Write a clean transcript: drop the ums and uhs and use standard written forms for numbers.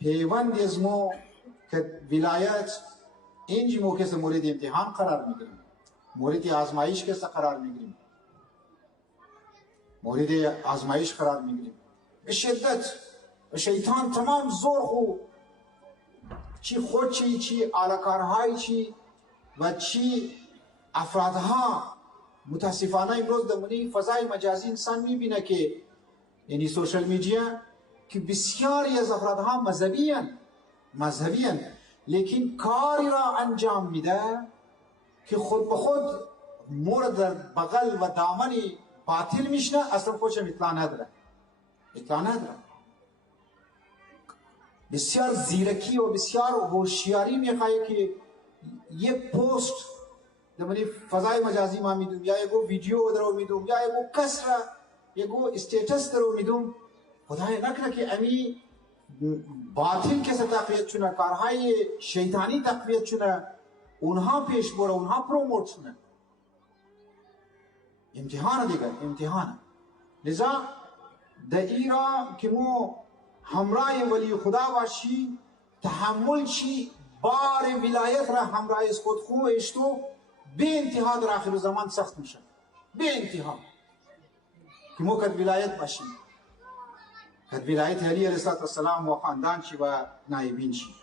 پیوند ازمو که ولایت اینجی موقع سے مورد امتحان قرار میگیریم، مورد آزمایش کیسه قرار میگیریم، مورد آزمایش قرار میگیریم به شدت. شیطان تمام زور خو چی خود چی آلکارهای چی و چی افرادها متاسفانه امروز در فضای مجازی انسان میبینه که یعنی سوشل میدیا که بسیاری از افرادها مذهبی لیکن کاری را انجام میده که خود به خود مورد در بغل و دامن باطل میشنه، اصلا خودشم اطلاع نداره. بسیار زیرکی و بسیار هوشیاری میخواه که یک پست در فضای مجازی ما میدونم یا یک ویدیو درو میدونم یا یک کس را یک استیتس درو میدونم، خدای نکنه که امی باطل کسی تقویت چونه، کارهای شیطانی تقویت چونه، اونها پیش بره، اونها پروموت چونه. امتحان دیگر، امتحان. لذا در ایران که مو همراه ولی خدا باشی، تحمل چی بار ولایت را همراه از خود اشتو به انتها در آخر زمان سخت میشه، به انتها که مو کد ولایت باشی، کد ولایت علی علیه السلام و خاندان چی و نایبین چی.